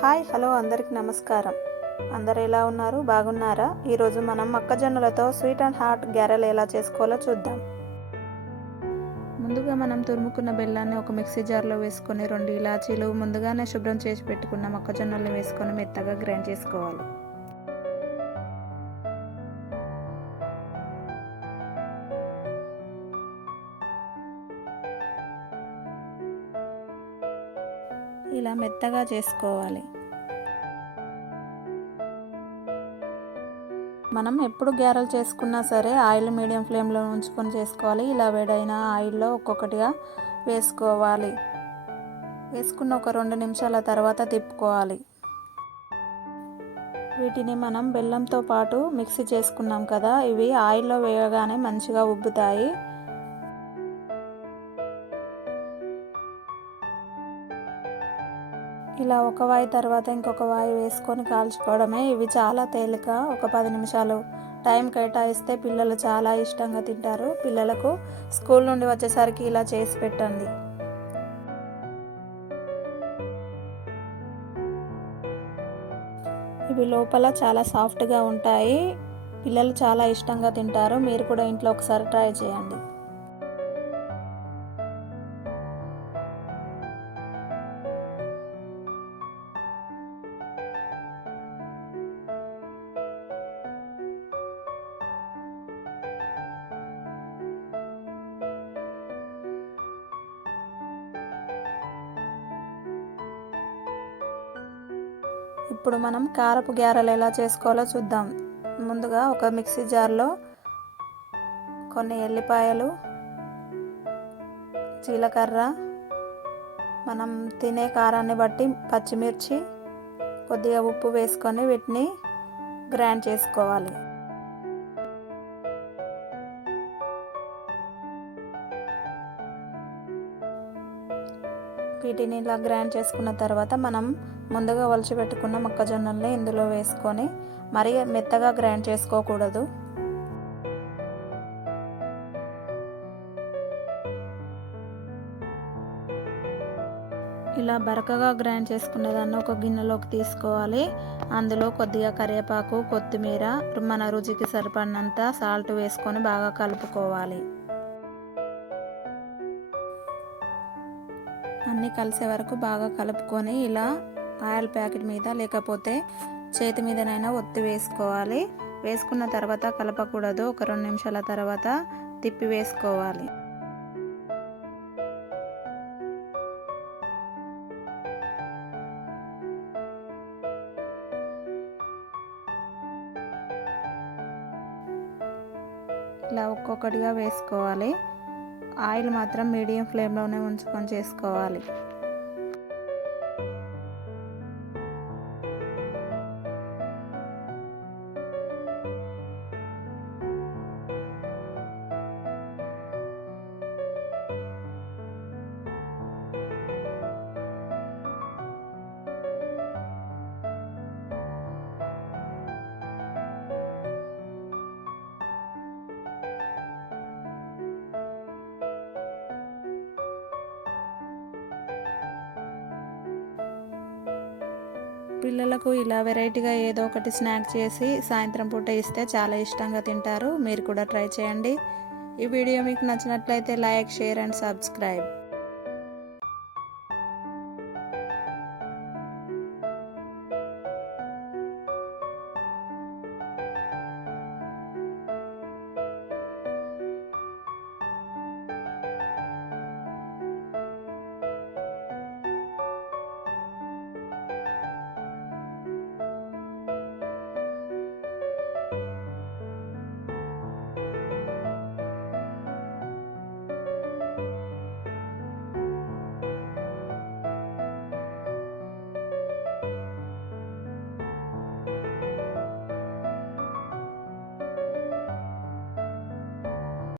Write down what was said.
Hi hello అందరికి నమస్కారం. అందరు ఎలా ఉన్నారు? బాగున్నారా? ఈరోజు మనం మొక్కజొన్నలతో స్వీట్ అండ్ హాట్ గ్యారెలు ఎలా చేసుకోవాలో చూద్దాం. ముందుగా మనం తురుముకున్న బెల్లాన్ని ఒక మిక్సీ జార్లో వేసుకొని రెండు ఇలాచీలు ముందుగానే శుభ్రం చేసి పెట్టుకున్న మొక్కజొన్నలు వేసుకొని మెత్తగా గ్రైండ్ చేసుకోవాలి. ఇలా మెత్తగా చేసుకోవాలి. మనం ఎప్పుడు గ్యారెలు చేసుకున్నా సరే ఆయిల్ మీడియం ఫ్లేమ్లో ఉంచుకొని చేసుకోవాలి. ఇలా వేడైన ఆయిల్లో ఒక్కొక్కటిగా వేసుకోవాలి. వేసుకున్న ఒక రెండు నిమిషాల తర్వాత తిప్పుకోవాలి. వీటిని మనం బెల్లంతో పాటు మిక్సీ చేసుకున్నాం కదా ఇవి ఆయిల్లో వేయగానే మంచిగా ఉబ్బుతాయి. ఇలా ఒక వాయి తర్వాత ఇంకొక వాయి వేసుకొని కాల్చుకోవడమే. ఇవి చాలా తేలిక ఒక పది నిమిషాలు టైం కేటాయిస్తే పిల్లలు చాలా ఇష్టంగా తింటారు. పిల్లలకు స్కూల్ నుండి వచ్చేసరికి ఇలా చేసి పెట్టండి. ఇవి లోపల చాలా సాఫ్ట్గా ఉంటాయి. పిల్లలు చాలా ఇష్టంగా తింటారు. మీరు కూడా ఇంట్లో ఒకసారి ట్రై చేయండి. ఇప్పుడు మనం కారపు గ్యారెలు ఎలా చేసుకోవాలో చూద్దాం. ముందుగా ఒక మిక్సీ జార్లో కొన్ని ఎల్లిపాయలు జీలకర్ర మనం తినే కారాన్ని బట్టి పచ్చిమిర్చి కొద్దిగా ఉప్పు వేసుకొని వీటిని గ్రైండ్ చేసుకోవాలి. వీటిని ఇలా గ్రైండ్ చేసుకున్న తర్వాత మనం ముందుగా వలచిపెట్టుకున్న మొక్కజొన్నల్ని ఇందులో వేసుకొని మరీ మెత్తగా గ్రైండ్ చేసుకోకూడదు. ఇలా బరకగా గ్రైండ్ చేసుకునే దాన్ని ఒక గిన్నెలోకి తీసుకోవాలి. అందులో కొద్దిగా కరివేపాకు కొత్తిమీర మన రుచికి సరిపడినంత సాల్ట్ వేసుకొని బాగా కలుపుకోవాలి. అన్నీ కలిసే వరకు బాగా కలుపుకొని ఇలా ఆయిల్ ప్యాకెట్ మీద లేకపోతే చేతి మీదనైనా ఒత్తి వేసుకోవాలి. వేసుకున్న తర్వాత కలపకూడదు. ఒక రెండు నిమిషాల తర్వాత తిప్పి వేసుకోవాలి. ఇలా ఒక్కొక్కటిగా వేసుకోవాలి. ఆయిల్ మాత్రం మీడియం ఫ్లేమ్లోనే ఉంచుకొని చేసుకోవాలి. పిల్లలకు ఇలా వెరైటీగా ఏదో ఒకటి స్నాక్ చేసి సాయంత్రం పూట ఇస్తే చాలా ఇష్టంగా తింటారు. మీరు కూడా ట్రై చేయండి. ఈ వీడియో మీకు నచ్చినట్లయితే లైక్ షేర్ అండ్ సబ్స్క్రైబ్.